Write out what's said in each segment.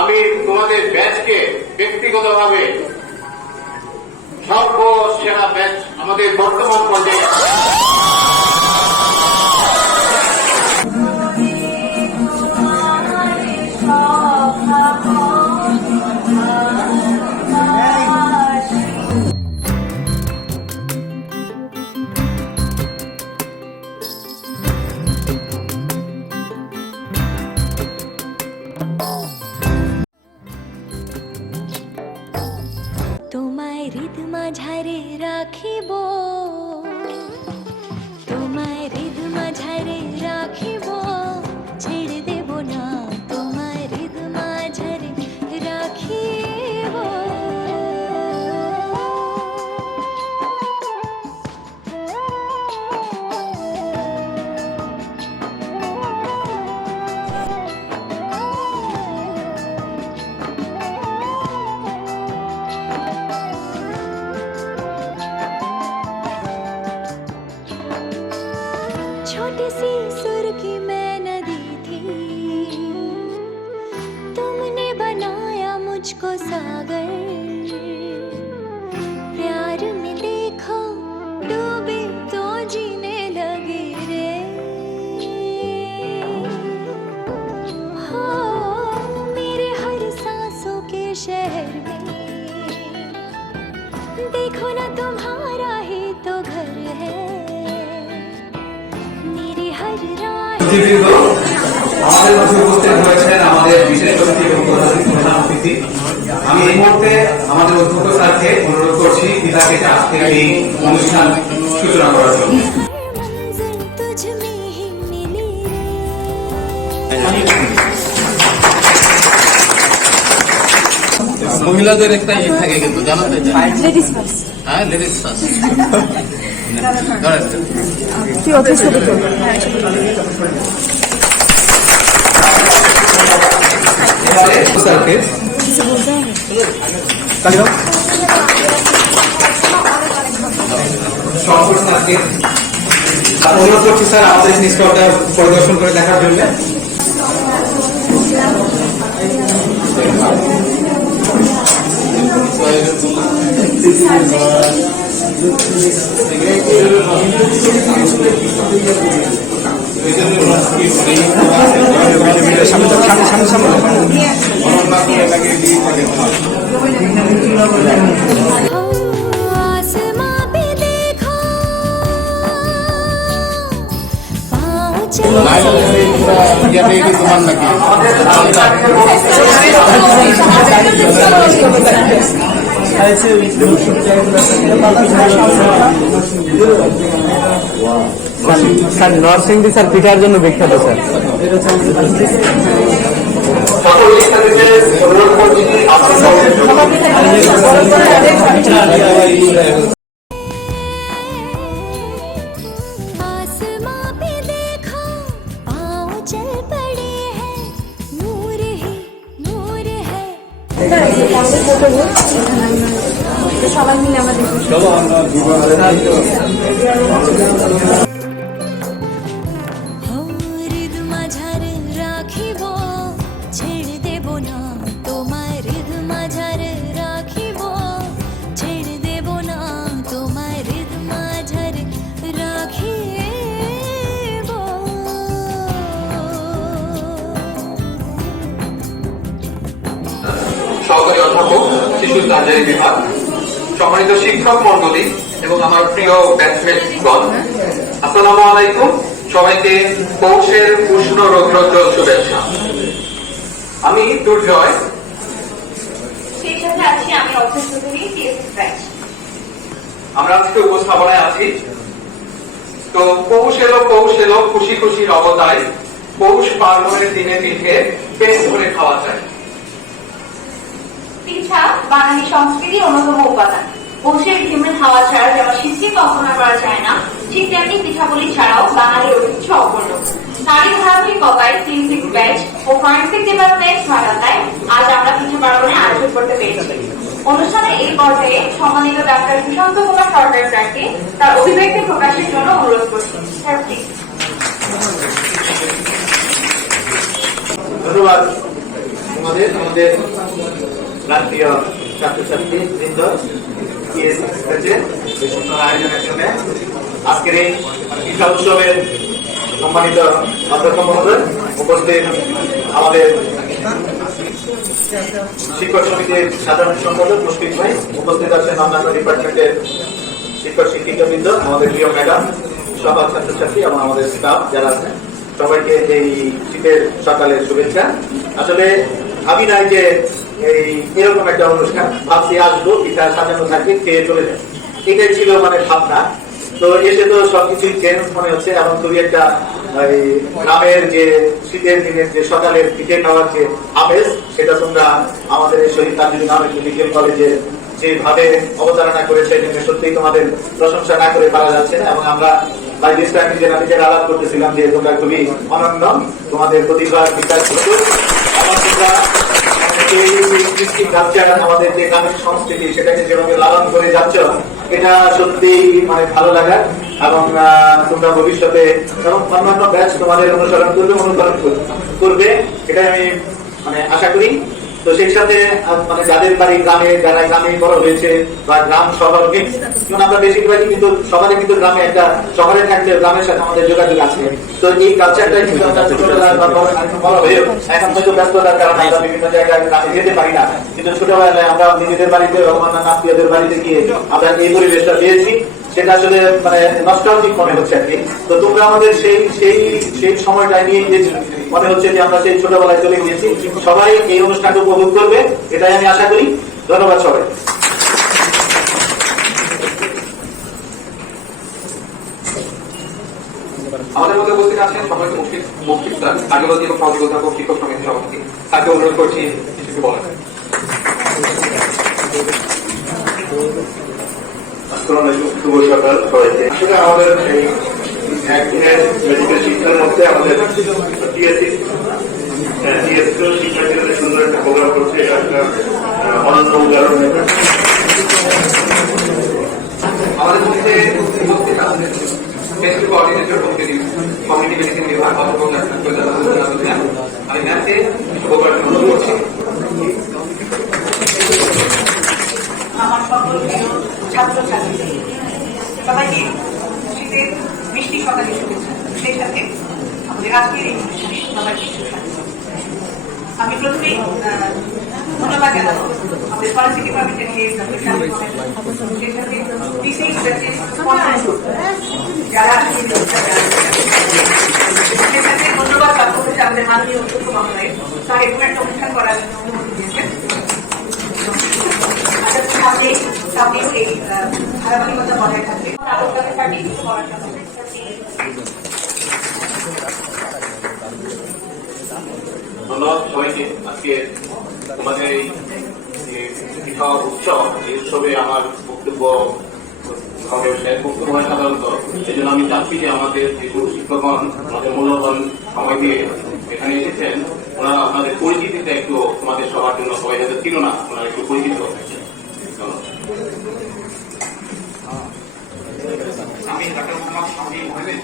আমি তোমাদের ব্যাচকে ব্যক্তিগতভাবে সর্বসেরা ব্যাচ আমাদের বর্তমান পর্যায়ে তোমায় হৃদ মাঝারে রাখিব, তোমায় হৃদ মাঝারে রাখিব, ছেড়ে দেব না তোমায় হৃদ মাঝারে রাখিব। छोटी सी सुर की मैं नदी थी, तुमने बनाया मुझको सागर। प्यार में देखो डूबे तो जीने लगे रे। हो मेरे हर सांसों के शहर में देखो ना तुम्हारा ही तो घर है। আমাদের মধ্যে উপস্থিত হয়েছেন আমাদের বিশেষ অতিথি এবং প্রধান অতিথি। আমি এই মুহূর্তে আমাদের অধ্যক্ষ স্যারকে অনুরোধ করছি পিতাকে আজকে এই অনুষ্ঠান সূচনা করার জন্য। মহিলাদের একটা ইয়ে থাকে কিন্তু জানো তো, লেডিস ফার্স্ট। হ্যাঁ, লেডিস ফার্স্ট। তুই অফিস করবি তো? স্যারকে স্যারকে অনুরোধ করছি স্যার আমাদের নিষ্ঠটা পরিদর্শন করে দেখার জন্য। তোমার নাকি স্যার নরসিংদী স্যার পিঠার জন্য বিখ্যাত স্যার। সবাই মিলে আমাদের হৃদ মাঝারে রাখিব, ছেড়ে দেব না তোমায় হৃদ মাঝারে রাখিব, ছেড়ে দেব না তোমায় হৃদ মাঝারে রাখিব। সহকারী অধ্যাপক শিশু সার্জারি বিভাগ, সম্মানিত শিক্ষক মন্ডলী এবং আমার প্রিয় ব্যাচমেটগণ, আসসালামু আলাইকুম। সবাইকে পৌষের উষ্ণ রৌদ্রোজ্জ্বল শুভেচ্ছা। আমি দুর্জয়, সেই সাথে আছি আমি অফিস চৌধুরী, টিএসএস ব্যাচ। আমরা আজকে উপস্থাপনায় আছি। তো পৌষ এলো খুশি খুশি রবতায়, পৌষ পার্বণের দিনে পিঠে পেট ভরে খাওয়া যায়। পিঠা বাঙালি সংস্কৃতির অন্যতম উপাদান। পৌষের ঘিমের হাওয়া ছাড়া যেমন শীতকে কল্পনা করা যায় না, ঠিক তেমনি পিঠাপুলি ছাড়াও বাঙালির ঐতিহ্য অপূর্ণ। তারই ধারাবাহিকতায় ক্লিনিক ব্যাচ ও ফরেন্সিক ডিপার্টমেন্ট সহায়তায় আজ আমরা পিঠা পার্বণে আয়োজন করতে পেরেছি। অনুষ্ঠানে এই পর্যায়ে সম্মানিত ডাক্তার সুশান্ত কুমার সরকার স্যারকে তার অভিব্যক্তি প্রকাশের জন্য অনুরোধ করছি। Sir please. ধন্যবাদ আমাদের প্রান্তীয় ছাত্রছাত্রী বৃন্দ এই সুন্দর আয়োজনের জন্য আজকের এই শিক্ষা উৎসবের সম্মানিত অধ্যক্ষ মহোদয়, উপস্থিত আমাদের শিক্ষক সমিতির সাধারণ সম্পাদক মুশফিক ভাই, উপস্থিত আছেন অন্যান্য ডিপার্টমেন্টের শিক্ষক শিক্ষিকাবৃন্দ, আমাদের প্রিয় ম্যাডাম, সহ ছাত্রছাত্রী এবং আমাদের স্টাফ যারা আছেন, সবাইকে এই শীতের সকালের শুভেচ্ছা। আসলে ভাবি নাই যে এরকম একটা অনুষ্ঠান, ভাবছি আসবো, পিঠা সাজানো থাকবে, খেয়ে চলে যায়, এটাই ছিল মানে ভাবনা। তো এসে তো সবকিছু চেঞ্জ মনে হচ্ছে এবং খুবই একটা গ্রামের যে শীতের দিনের যে সকালের পিঠে খাওয়ার যে আমেজ, সেটা তোমরা আমাদের এই শহীদ তাজুদ্দিন আহমেদ মেডিকেল কলেজে যেভাবে অবতারণা করেছে, সত্যিই তোমাদের প্রশংসা না করে পারা যাচ্ছে না। এবং আমরা নিজেরা আলাপ করতেছিলাম যে তোমরা খুবই অনন্য, তোমাদের প্রতিভার বিকাশ ঘটুক এবং তোমরা আমাদের যে গ্রামীণ সংস্কৃতি সেটাকে যেভাবে লালন করে যাচ্ছ, এটা সত্যি মানে ভালো লাগার। এবং তোমরা ভবিষ্যতে এবং অন্যান্য ব্যাচ তোমাদের অনুসরণ করবে, এটাই আমি মানে আশা করি। তো সেই সাথে মানে যাদের বাড়ি গ্রামে, যারা গ্রামে বড় হয়েছে বা গ্রাম শহর মিক্স, যেমন আমরা বেশিরভাগই কিন্তু সবারই কিন্তু গ্রামে একটা শহরে থাকলে গ্রামের সাথে আমাদের যোগাযোগ আছে। তো এই কালচারটাই কিন্তু আমরা ছোটবেলা বড় হয়েও এখন হয়তো ব্যস্ততার কারণে আমরা বিভিন্ন জায়গায় গ্রামে যেতে পারি না, কিন্তু ছোটবেলায় আমরা নিজেদের বাড়িতে অন্যান্য আত্মীয়দের বাড়িতে গিয়ে আমরা এই পরিবেশটা পেয়েছি, সেটা আসলে মানে নস্টালজিক মনে হচ্ছে আর কি। তো তোমরা আমাদের সেই সময়টা নিয়ে গিয়েছি, মনে হচ্ছে যে আমরা সেই ছোটবেলায় চলে গিয়েছি। সবাই এই অনুষ্ঠানটা উপভোগ করবে, এটাই আমি আশা করি। ধন্যবাদ সবাই। আমাদের মধ্যে উপস্থিত আছেন সম্মানিত মুফতি স্যার, কার্যবাদী এবং সহযোগী অধ্যাপক, শিক্ষক সমিতির সভাপতি, তাকে অনুরোধ করছি কিছু বলেন। শুভ সকাল সবাইকে। আসলে আমাদের এই একদিনের মেডিকেল শিক্ষার মধ্যে আমাদের শিক্ষার্থীদের সুন্দর একটা প্রোগ্রাম করছে, এটা একটা অনন্য উদাহরণ। আমাদের মধ্যে উপস্থিত আছেন ফেসবুক কোঅর্ডিনেটর কমিউনিটি মেডিসিন বিভাগ অধ্যাপক আমি ম্যাথে শুভকামনা অনুরোধ করছি। আমার সকল প্রিয় ছাত্রছাত্রী সবাইকে শীতের মিষ্টি সকালে শুভেচ্ছা, সেই সাথে আমাদের আজকের এই অনুষ্ঠানে সবাইকে সুস্বাগত। আমি প্রথমেই ধন্যবাদ জানাবো আমাদের ফরেন্সিক ডিপার্টমেন্টের সেই সাথে যারা সেই সাথে ধন্যবাদ প্রাপ্ত হচ্ছে আমাদের মাননীয় অধ্যক্ষ মহোদয়, তার এরকম একটা অনুষ্ঠান করার জন্য অনুমতি দিয়েছেন। সামনেও এই ধারাবাহিকতা বজায় থাকবে। ধন্যবাদ সবাইকে। আজকে তোমাদের এই শিক্ষা উৎসব, এই উৎসবে আমার বক্তব্য হবে বক্তব্য হয় সাধারণত। এই জন্য আমি চাচ্ছি যে আমাদের যেগুলো শিক্ষকগণ আমাদের মূল্যবান সময় দিয়ে এখানে এসেছেন, ওনারা আপনাদের পরিচিতিতে একটু তোমাদের সবার জন্য সবাই যাদের ছিল না, ওনারা একটু পরিচিত হবে। আমি ডাক্তার মোহাম্মদ শামীম আহমেদ,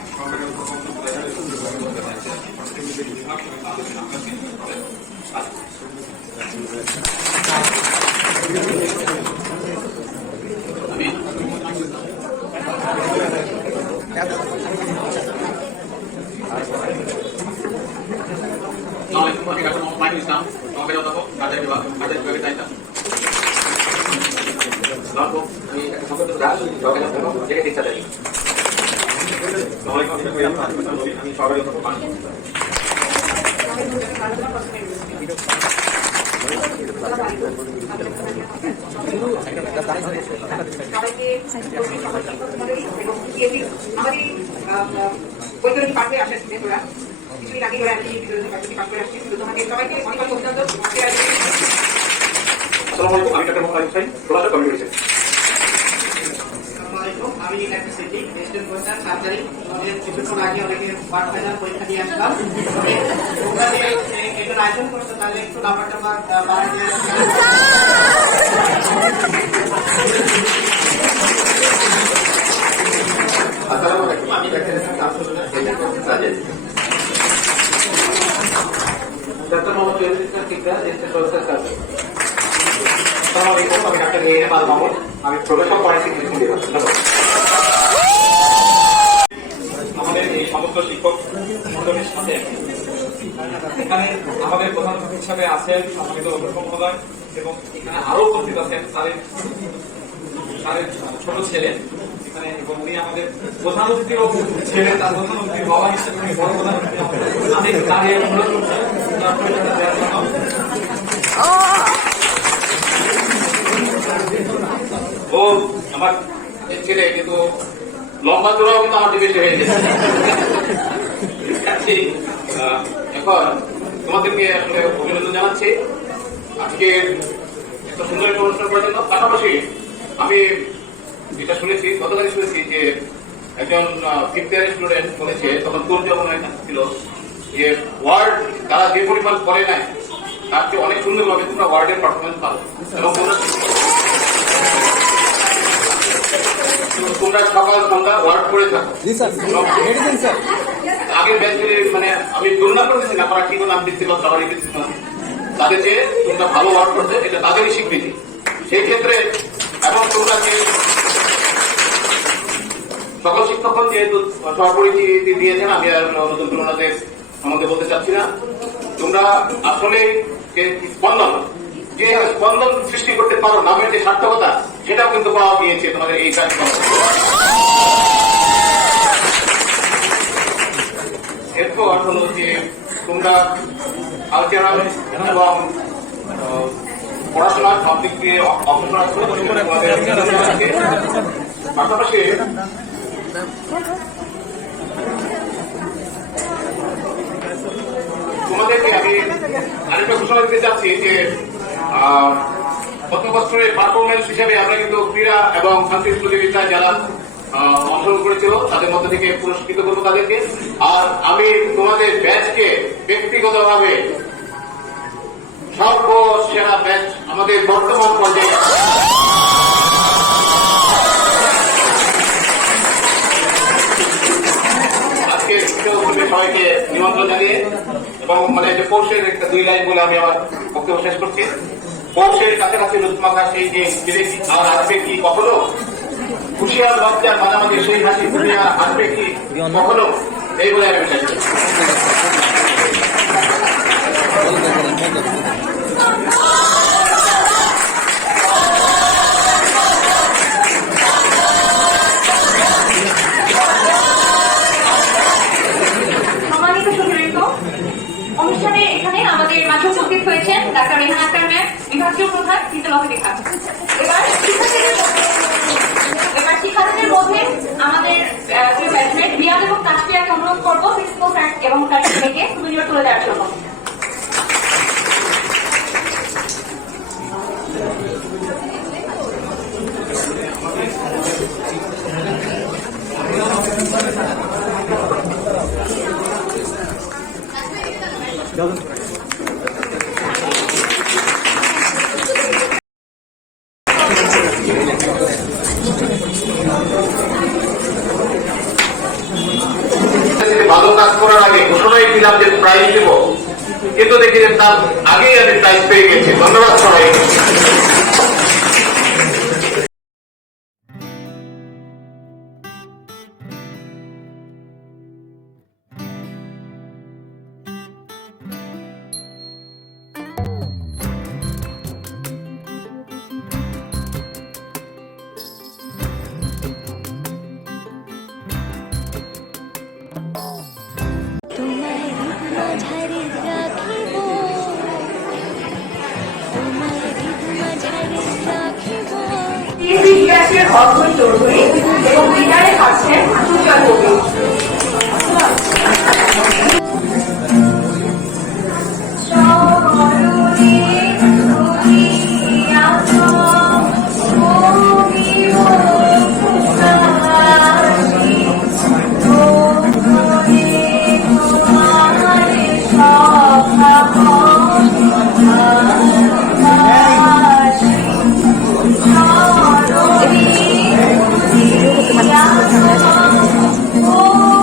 বৈজ্ঞানিক পাঠে আসার স্টুডেন্টরা কিছুদিন আগে ওরা পাঠ করে আসছে, কিন্তু তোমাকে সবাইকে অনেক অনেক অভিনন্দন। আমি ডাক্তার মোহাম্মদ হুসাইন, প্রভাষক কমিউনিটি। আমি সার্জারি কিছুক্ষণ আগে অনেকে পার্ট ফাইনাল পরীক্ষা দিয়ে আসলাম। তোমরা যে এটার আয়োজন করছো তাহলে একটু নাম্বার টাম্বার বাড়াই দিয়ে আমি ডাক্তার মোহাম্মদ প্রফেশনাল পয়েন্ট স্বীকৃতি দেবেন। ধন্যবাদ। আমাদের এই সমস্ত শিক্ষক মন্ডলীর সাথে এখানে আমাদের প্রধান অতিথি হিসাবে আছেন সম্মানিত অধ্যক্ষ মহোদয় এবং এখানে আরো উপস্থিত আছেন তাদের ছোট ছেলে এখানে, এবং উনি আমাদের প্রধান অতিথির ছেলে, তার প্রধান অতিথির বাবা হিসেবে উনি বড় প্রধান অতিথি। আমি দাঁড়িয়ে অনুরোধ করছি তার পরিচয়টা দেওয়ার জন্য। ও আমার ছেলে, কিন্তু লম্বা চূড়াও কিন্তু আমার বেশি হয়ে গেছে। এখন তোমাদেরকে আসলে অভিনন্দন জানাচ্ছি আজকে একটা সুন্দর একটা অনুষ্ঠান করার জন্য। পাশাপাশি আমি যেটা শুনেছি, গতকালই শুনেছি যে একজন ফিফথ ইয়ারের স্টুডেন্ট বলেছে, তখন তোর যখন ছিল, যে ওয়ার্ড তারা যে পরিমাণ করে নাই তার চেয়ে অনেক সুন্দরভাবে তোমরা ওয়ার্ডের পারফরমেন্স পাবে এবং তোমরা সকাল সন্ধ্যা ওয়ার্ড করে থাকো। আগের ব্যাচগুলি মানে আমি তুলনা করতেছি না, তারা ঠিক নাম দিতে বা সবারই দিতে না, তাদের যে তোমরা ভালো ওয়ার্ড করছে এটা তাদেরই স্বীকৃতি। সেই ক্ষেত্রে এবং তোমরা যে সকল শিক্ষকগণ যেহেতু সহপরিচিতি দিয়েছেন, আমি আর নতুন তুলনাতে আমাদের বলতে চাচ্ছি না, তোমরা আসলে স্পন্দন যে স্পন্দন সৃষ্টি করতে পারো, নামের যে সার্থকতা সেটাও কিন্তু পাওয়া গিয়েছে তোমাদের এই কার্যক্রম। এরপর হলো যে তোমরা কালচারাল এবং পড়াশোনার সব দিক দিয়ে অগ্রসর করে পাশাপাশি তোমাদেরকে আমি আরেকটা ঘোষণা দিতে চাচ্ছি যে গত বছরের পারফরমেন্স হিসেবে আমরা কিন্তু ক্রীড়া এবং সাংস্কৃতিক প্রতিযোগিতায় যারা অংশগ্রহণ করেছিল তাদের মধ্যে থেকে পুরস্কৃত করবো তাদেরকে। আর আমি তোমাদের ব্যাচকে ব্যক্তিগতভাবে সর্বসেরা ব্যাচ আমাদের বর্তমান পর্যায়ে আজকে সবাইকে নিমন্ত্রণ জানিয়ে এবং মানে যে পৌষের একটা 2 লাইন বলে আমি আমার বক্তব্য শেষ করছি। পৌষের কাছাকাছি রুদ্রমাখা সেই যে আর আসবে কি কখনো, খুশিয়ার বাচ্চার মাঝামাঝি সেই হাসি খুশিয়া আসবে কি কখনো, এই বলে আমি শেষ করছি। অনুষ্ঠানে এখানে আমাদের মাঝে উপস্থিত হয়েছেন ডাক্তার রেহান আক্তার ম্যাম, বিভাগীয় প্রধান শীতলতা বিভাগ। এবার শিক্ষার্থীদের মধ্যে আমাদের ব্যাচমেট রিয়াদ এবং তাসফিয়াকে অনুরোধ করবো প্রিন্সিপাল স্যার এবং তার থেকে সুবিধা তুলে দেওয়ার জন্য। ভালো কাজ করার আগে ঘোষণাই দিলাম যে প্রাইজ দেব, কিন্তু দেখি যে তার আগেই আমি প্রাইজ পেয়ে গেছি। ধন্যবাদ সবাই। তোমায় মাঝারে রাখিব, তোমায় মাঝারে রাখিব। টিএসসি ব্যাচের অর্জুন চৌধুরী এবং বিদায় পাচ্ছেন সুজয় কবি। Oh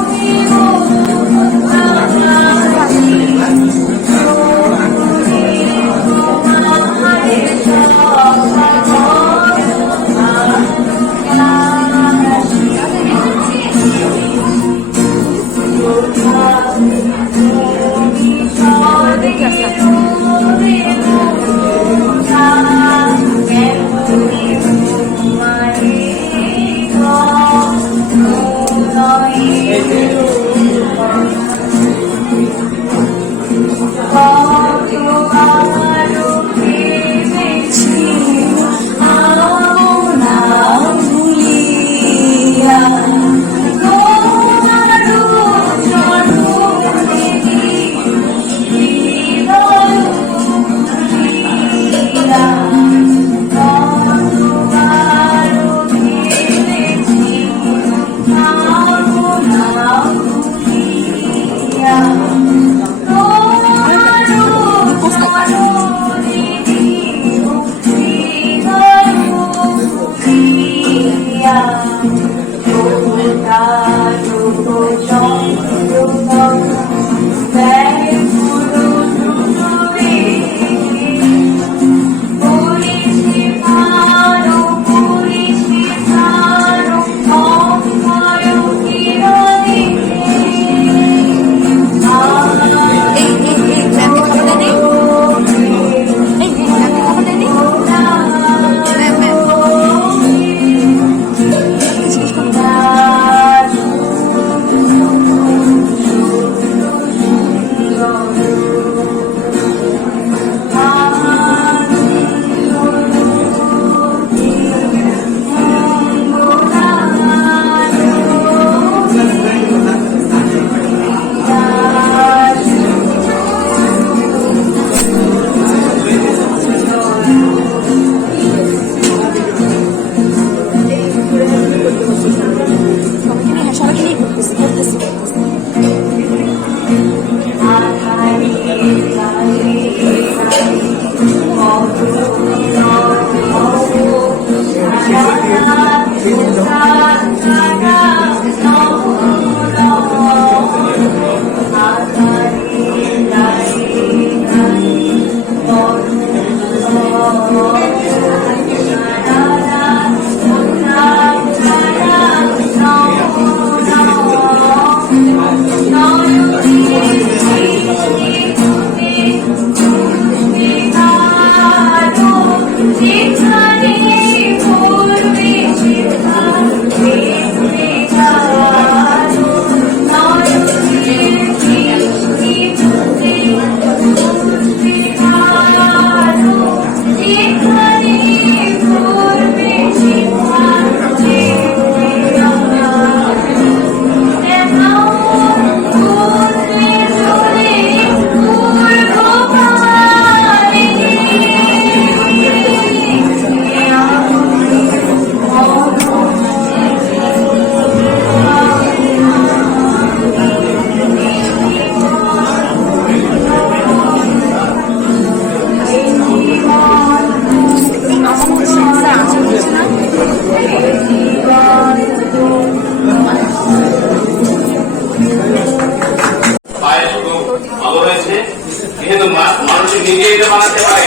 বানাতে পারে,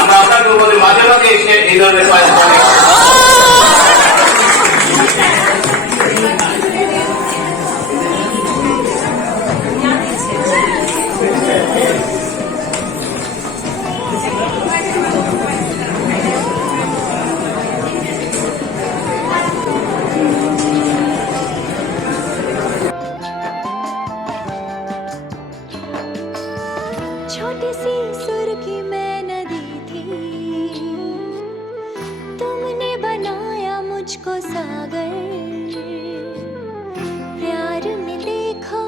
আমরা আপনাকে বলি মাঝে মাঝে এসে এই ধরনের পায়েস বানিয়ে छोटी सी सुर्खी मैं नदी थी, तुमने बनाया मुझको सागर। प्यार में देखो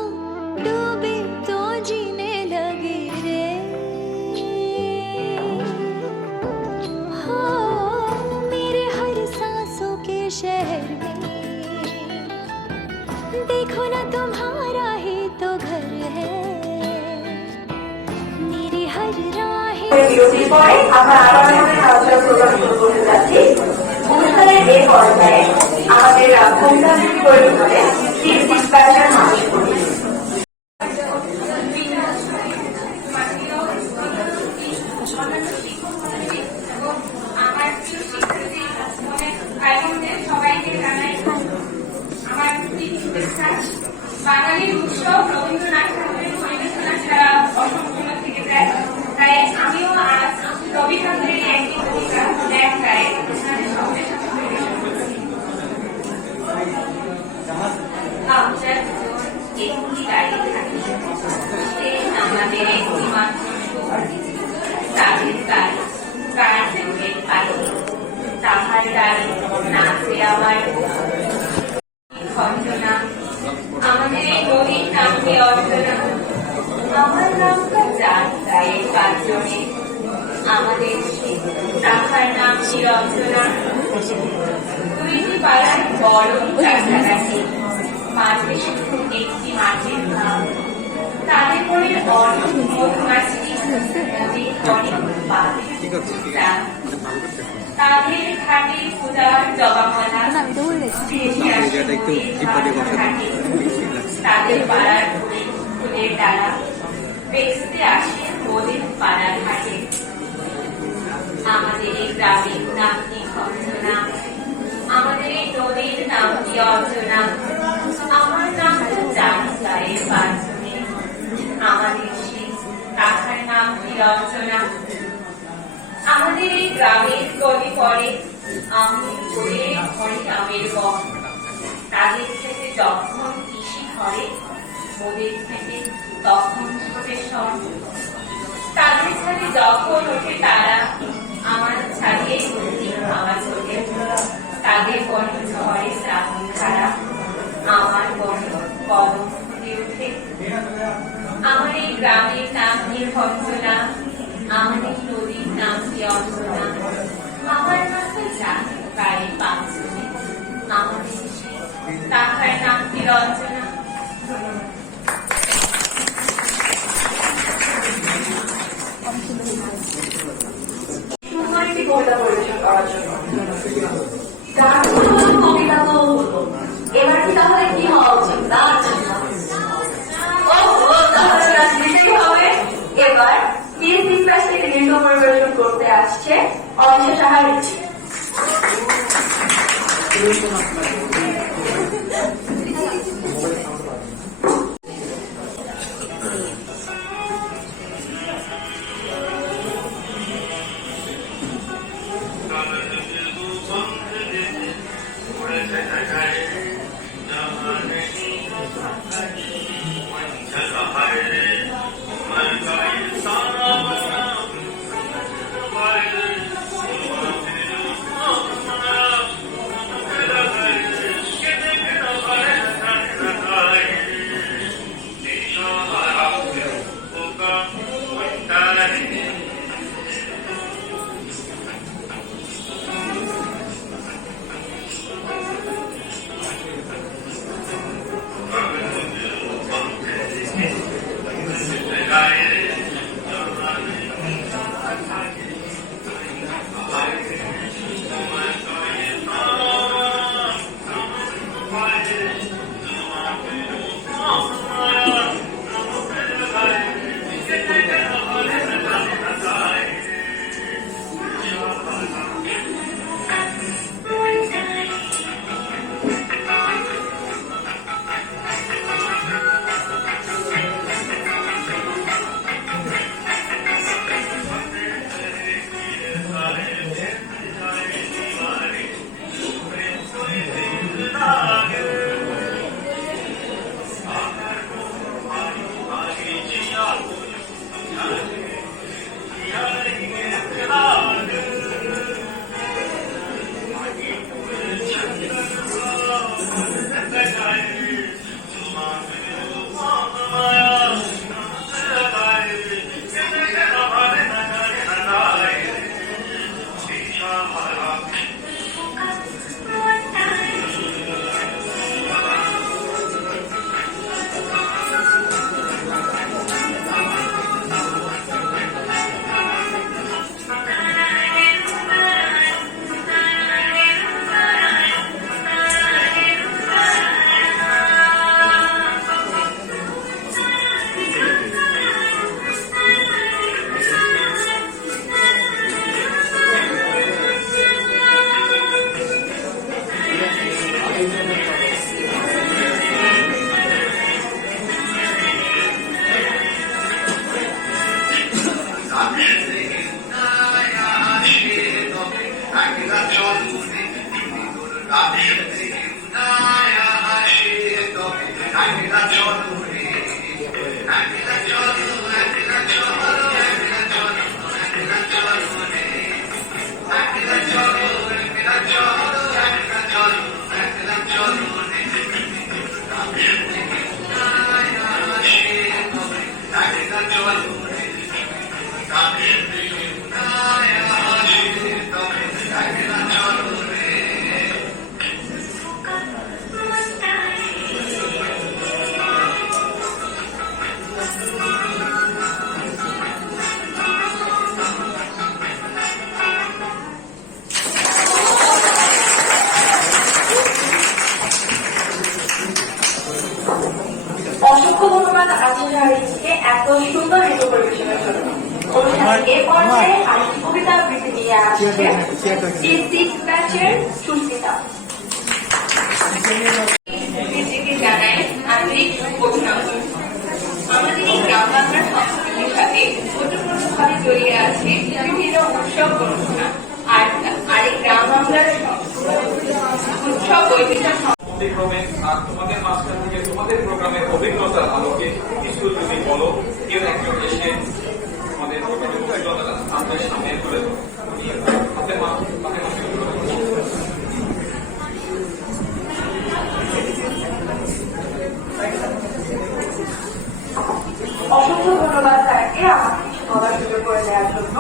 डूबे तो जीने लगे रे। हो मेरे हर सांसों के शहर में देखो ना तुम्हारा ही तो घर है। मेरी हर राहें বিরতির পরে আমরা আবার আমাদের কালচারাল প্রোগ্রাম শুরু করতে যাচ্ছি। অনুষ্ঠানের এই পর্যায়ে আমাদের কবিতাদের পরিবর্তে ডিসপ্যাচার মানুষ করি। সবাইকে জানাই আমার শুভেচ্ছা। বাঙালির উৎসব রবীন্দ্রনাথ ঠাকুরের পরিবেশনা ছাড়া অসম্পূর্ণ থেকে যায়, তাই আমিও আজ রবি ঠাকুরের একটি কবিতা এক গায়ে আপনাদের সঙ্গে সাথে পরিবেশন করছি। আমাদের একটি গাড়ি থাকে, সে আমাদের একটি মাত্র সুখ, তাদের গাড়ি গাড়িতে পাই, তাহার গাড়ি নাচে আমার খঞ্জনা। আমাদের এই নদীর নামকে অর্চনা, আমার নামটা যার গায়ে পাঁচজনে, আমাদের শাখার নাম নিরঞ্জনা। দুইটি পাড়ার বড় কাছাকাছি, মাঝে শুধু একটি মাঠের ধাম, তাদের পরে অনেক মধুমাছি, নদীর অনেক পাখি, তাদের ঘাটে পূজার জবামালা, তাদের পাড়ার ফুলের ডালা বেচতে আসে ওদের পাড়ার ঘাটে। আমাদের এই গ্রামের নাম কি খঞ্জনা, আমাদের এই নদীর নাম কি অর্চনা। আমার নাম তো জানি গায়ের পাঁচজনে, আমাদের সেই কাকার নাম কি অর্চনা। আমাদের এই গ্রামের গলি পরে আমি করে ঘরে আমের বন, তাদের থেকে যখন কৃষি ঘরে ওদের থেকে তখন ছোটে সন। তাদের ছাড়ে যখন ওঠে তারা আমার ছাড়িয়ে আমার চোখে, তাদের বন ঝড়ে শ্রাবণ ধারা আমার বন কদম ফুটে ওঠে। আমার এই গ্রামের নাম নির্ভঞ্জনা, আমাদের নদীর নাম কি অঞ্জনা। আমার নাম তো জানি গায়ে পাঁচজনে, আমাদের তাহার নাম কি রঞ্জনা। সুন্দর একটি কবিতা পরিবেশন করার জন্য কবিতা তো হলো, এবার কি তাহলে কি হওয়া উচিত? নাচ হবে। এবার টিএসসি প্রেস থেকে নৃত্য পরিবেশন করতে আসছে অনিশা সাহার। Thank you. অসংখ্য ধন্যবাদ আজকে এত সুন্দর নৃত্য পরিবেশনের জন্য। অনুষ্ঠানের এ পর্যায়ে আরেকটি কবিতা আবৃত্তি নিয়ে আসছে সিক্স ব্যাচের সুস্মিতা। জানাই আন্তরিক অভিনন্দন। আমাদের এই গ্রাম বাংলার সংস্কৃতির সাথে ওতপ্রোতভাবে জড়িয়ে আছে বিভিন্ন উৎসব অনুষ্ঠান। আর এই গ্রাম বাংলার উৎসব ঐতিহ্য ক্রমে আর তোমাদের মাঝখান থেকে তোমাদের প্রোগ্রামের অভিজ্ঞতার আলোকে কিছু যদি বলো, কেউ একজন এসে আমাদের প্রোগ্রামের অভিজ্ঞতাটা আমাদের সামনে তুলে ধরো। অসংখ্য ধন্যবাদ স্যারকে আমাকে কিছু বলার সুযোগ করে দেওয়ার জন্য।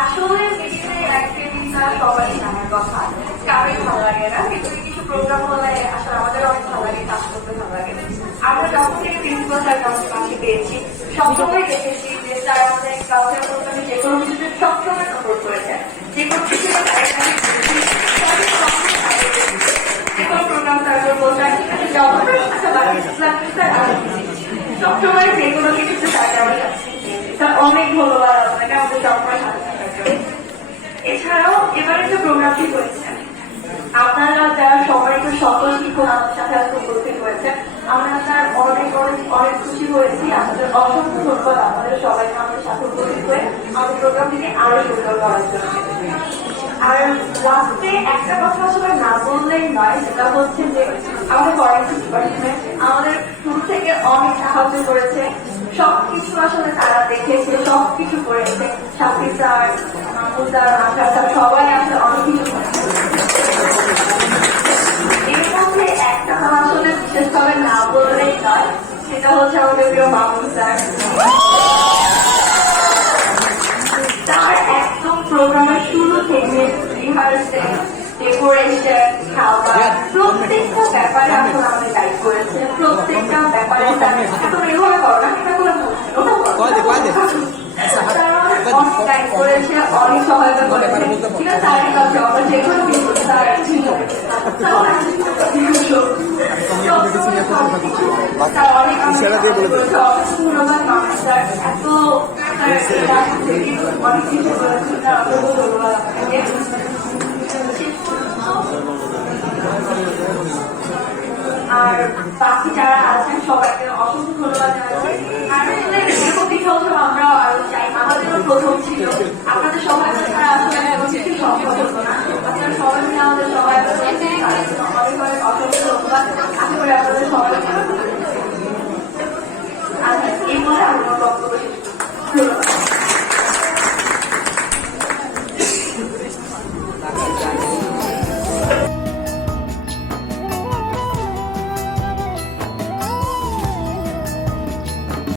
আসলে বিভিন্ন অ্যাক্টিভিটিটা সবারই জানার কথা, কারোই ভালো লাগে না, কিন্তু কিছু প্রোগ্রাম হলে আসলে আমাদের অনেক ভালো লাগে, কাজ করতে ভালো লাগে। আমরা যখন থেকে প্রিন্সিপাল স্যার কাছে পেয়েছি সবসময় দেখেছি যে তারা আমাদের কাউন্সিল প্রোগ্রামে যে কোনো কিছুতে সবসময় সাপোর্ট করেছে, যে কোনো কিছুতে যে কোনো প্রোগ্রাম তারা বলতে যখন সবসময় যে কোনো কিছুতে তাকে আমরা স্যার অনেক ধন্যবাদ আপনাকে আমাদের সবসময় সাথে থাকার জন্য। এছাড়াও এবারে যে প্রোগ্রামটি হয়েছে আপনারা যারা সম্মানিত সকল শিক্ষক আমার সাথে আজকে উপস্থিত হয়েছে, আমরা তার অনেক অনেক অনেক খুশি হয়েছি। আমাদের অসংখ্য ধন্যবাদ আপনাদের সবাইকে আমাদের সাথে উপস্থিত হয়ে আমাদের প্রোগ্রামটিকে আরো সুন্দর করার জন্য। আর লাস্টে একটা কথা আসলে না বললেই নয়, সেটা হচ্ছে যে আমাদের ফরেন্সিক ডিপার্টমেন্ট আমাদের শুরু থেকে অনেক সাহায্য করেছে। সবকিছু আসলে তারা দেখেছে, সবকিছু করেছে। সাথী স্যার, মাহমুদ স্যার, আশা স্যার সবাই আসলে অনেক কিছু করেছে। এর মধ্যে একটা কথা আসলে বিশেষভাবে না বললেই নয়, সেটা হচ্ছে আমাদের প্রিয় মাহমুদ স্যার। তার একদম প্রোগ্রামের শুরু থেকে রিহার্সেল, ডেকোরেশন, খাওয়া, প্রত্যেকটা ব্যাপারে আসলে আমাদের গাইড করেছে। প্রত্যেকটা ব্যাপারে এখন এভাবে করো না, এটা করে অনেক গাইড করেছে, অনেক সহায়তা করেছে। ঠিক আছে, তারের কাছে আমরা যে কোনো কিছু তার অনেক ধন্যবাদ মামা স্যার, এত অনেক কিছু করেছেন, ধন্যবাদ আপনাকে। আর বাকি যারা আছেন সবাইকে অসংখ্য ধন্যবাদ জানাচ্ছি। আর আসলে এরকম পিঠা উৎসব আমরাও আরো চাই, আমাদেরও প্রথম ছিল। আপনাদের সহায়তা ছাড়া আসলে কোনো কিছু সম্ভব হতো না। আপনারা সবাই মিলে আমাদের সহায়তা করেছেন, অনেক অনেক অসংখ্য ধন্যবাদ। আশা করি আপনাদের সবাই